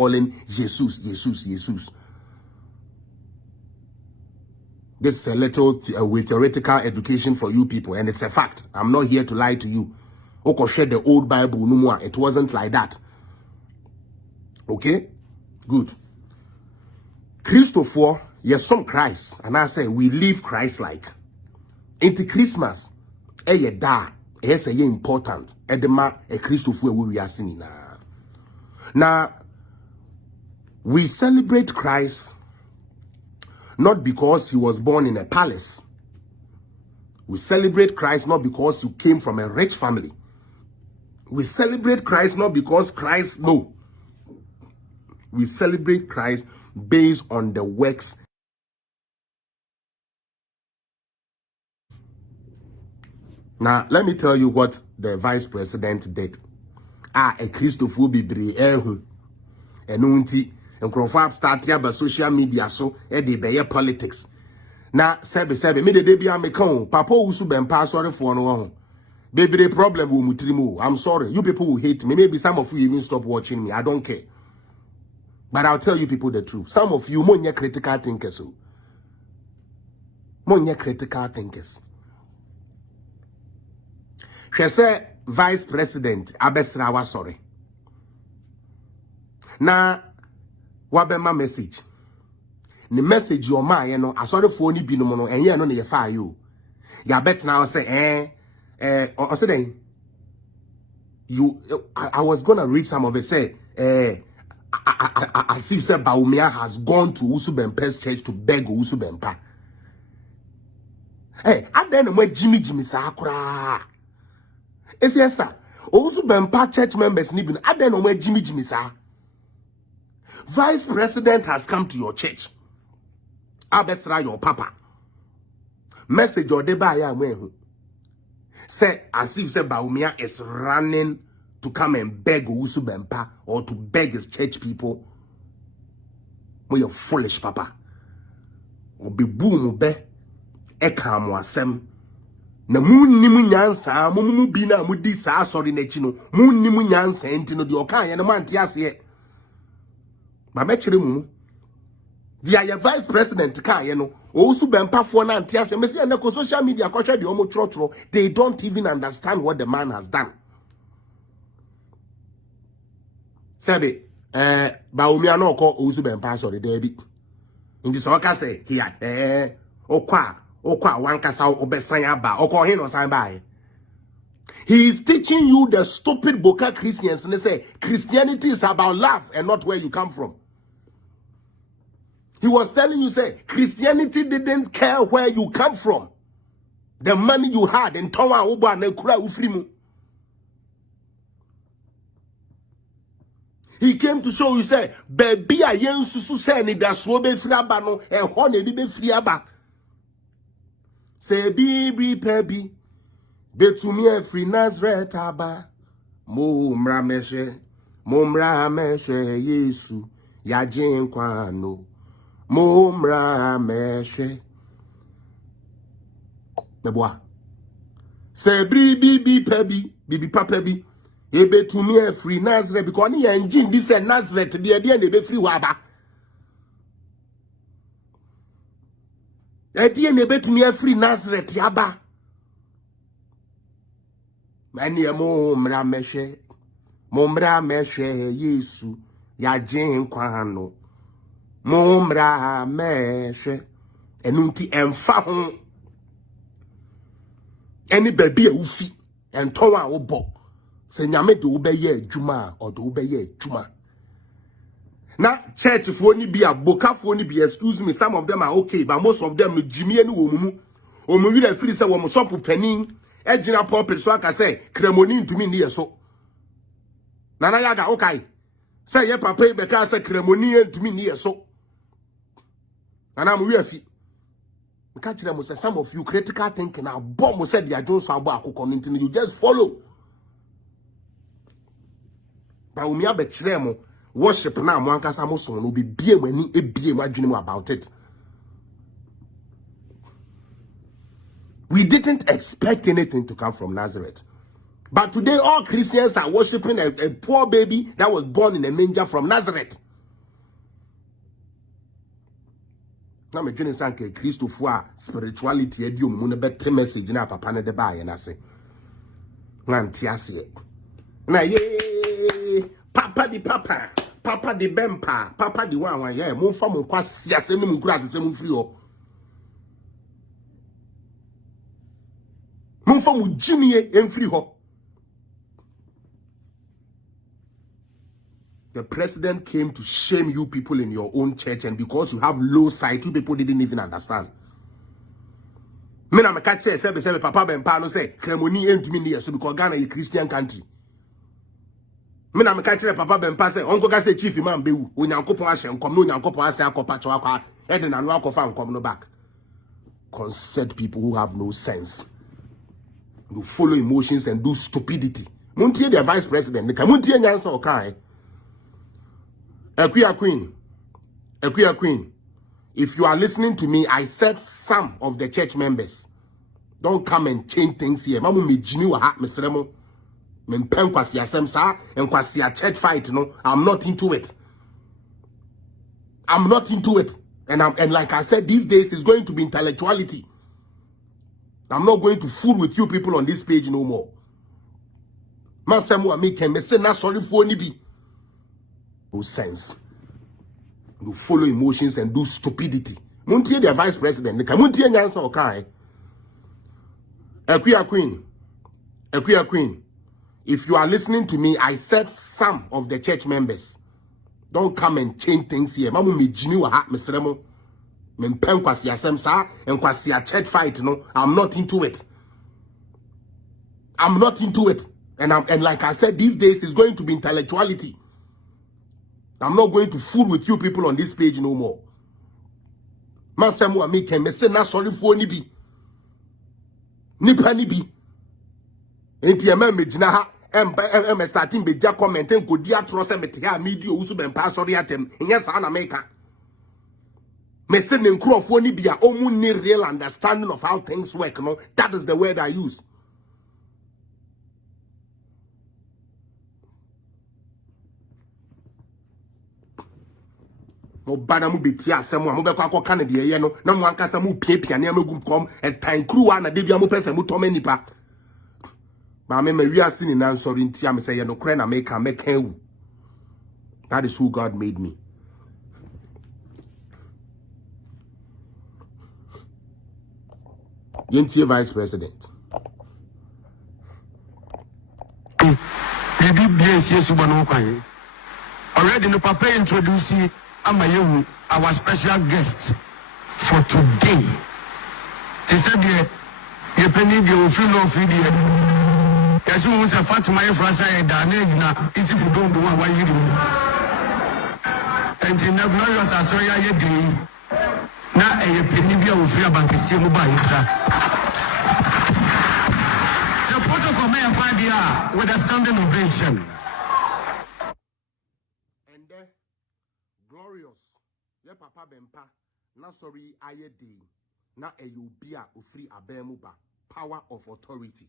calling Jesus, Jesus, Jesus. This is a little theoretical education for you people, and it's a fact. I'm not here to lie to you. Oko share the old Bible, no more. It wasn't like that. Okay? Good. Christopher, yes, some Christ. And I say, we live Christ-like. Into Christmas, da, yes, important. Edema, a Christopher, we are seeing now. We celebrate Christ not because he was born in a palace. We celebrate Christ not because you came from a rich family. We celebrate Christ not because Christ, no. We celebrate Christ based on the works. Now, let me tell you what the vice president did. A Christopher Bibri Ehu. Enunti. And Crawford start here by social media so they be politics. Now, sebe me the baby am Papa Owusu Bempah sorry for no. Baby the problem will mutrimu. I'm sorry. You people will hate me. Maybe some of you even stop watching me. I don't care. But I'll tell you people the truth. Some of you more critical thinkers. More critical thinkers. She said Vice President Abesrawa sorry. Now wabema message. The message your man, you know, I saw the phone be no more, and you know, you fire you. Ya bet now say, or say, I was gonna read some of it, say, as if said Baumia has gone to Owusu Bempah's church to beg Owusu Bempah. Hey, I then where Jimmy Sakura. It's yes, sir. Owusu Bempah church members need I then where Jimmy Sa. Vice President has come to your church. Abesra your papa. Message or deba ya mwehu. Say as if say Baumia is running to come and beg Owusu Bempah or to beg his church people. When you're foolish papa. Or be boom be eka mo asem. Na munni mu nyansa mu bi na mu di sa sorry na chi no munni mu nyansa enti no de oka ye no mante ase. Ba mechire mu via vice president kan ye no Owusu Bempah for na ante me say na ko social media ko hwe de omo trotro they don't even understand what the man has done. Sabe Baumia no ko Owusu Bempah sorry there bi nti so ka say here okwa wankasa obesan aba okwa he no san ba. He is teaching you the stupid Boka Christians and they say Christianity is about love and not where you come from. He was telling you, say, Christianity didn't care where you come from. The money you had in Tawa Uba Nekura Ufrimu. He came to show you, say, Baby, I yen susu say ni da swobe friaba no e hone bi be friaba. Say Bibri pebi. Betumi free Nazareth aba. Mo mra meshe Yesu ya jenkwa no. Mo mra meshe. Beboa. Se bibi papa bi. E betumi free Nazareth because ni engine this Nazareth de na be free waba. E de na betumi free Nazareth yaba. Mani mo mra meshe Yesu ya jenkwa no. Mo mra meshe enunti emfa ho eni baby e ufi ento wa wo bo se nyame de wo be ye adwuma o de wo be ye adwuma na church fo ni bia boka fo ni bia excuse me some of them are okay but most of them jimi eni wo mumu o mu wi da firi se wo mo sopo panin ejina pulpit so aka say kremoni ntumi ni yeso nana yaga okay say ye papa e be ka say kremoni ntumi ni yeso nana mu wi afi catch them say some of you critical thinking now bomb said they are Jones about you just follow. But we have a worship now one casamoson will be beer when he be imagining about it. We didn't expect anything to come from Nazareth. But today all Christians are worshiping a poor baby that was born in a manger from Nazareth. na me dwene sanke Christopher a spirituality edi omu ne bete message na papa ne de ba ye na se na ntiase na ye papa di Bempah, papa di wan ye mo fa mo kwa siase no mu kura asese mu free ho mo fa mo ginie emfiri ho. The president came to shame you people in your own church, and because you have low sight, you people didn't even understand. Me na me catch say papa Bempah no say kremoni entumi ne yeso because Ghana is a Christian country. Me na me catch papa Bempah say onko ka say chief imam bewu onyankopon ahye nkom no onyankopon ase akopa cho akwa e de na no akofa nkom no back. Concert people who have no sense. You follow emotions and do stupidity. Muntie the vice president, the muntie nyansa okai. Akuya Queen, if you are listening to me, I said some of the church members don't come and change things here. Mamu me jimi wa ha mesremo. Me pen kwasi asem sa en kwasi a church fight no. I'm not into it. I'm not into it. And like I said, these days is going to be intellectuality. I'm not going to fool with you people on this page no more. Masemu me say na sorry for ni bi. No sense. You follow emotions and do stupidity. Muntie the vice president. Muntie nyansa okai. Akuya Queen. If you are listening to me, I said some of the church members don't come and change things here. Mamu me jimi wa ha mesremo. Me pen kwasi asem sa en kwasi a church fight no. I'm not into it. I'm not into it. And like I said, these days is going to be intellectuality. I'm not going to fool with you people on this page no more. Masemu amike me say na sorry for ni bi. Nipa ni bi. Enti ema me gina ha em starting be ja comment en kodi atro se mete ha media Owusu Bempah sorry atem. Nya sa na meka. Me say ne nkrofo ni bi a omu ni real understanding of how things work no. That is the word I use. Obana mu beti asem a mo be kwa akoka ne de ye no na mo ankasa mu piapia ne amagum kom etan kruwa na de bia mo pese mo toma nipa ma me wiase ni nan sorry ntia me say ye no kre na make ewu. That is who God made me. Yentie vice president bibi BS Yesu bano kwan already no papa introduce Amayehu, our special guest for today. They said, you penny the official of video. Yes, you was a Fatima Frasa and Dana, easy for don't do what you do. And in the glorious Asoya ye day, now a penny be a free about the same mobile. The protocol may have with a standing ovation. Glorious. Ye papa Bempah. Na sorry aye day. Na eyobia ofri abemuba. Power of authority.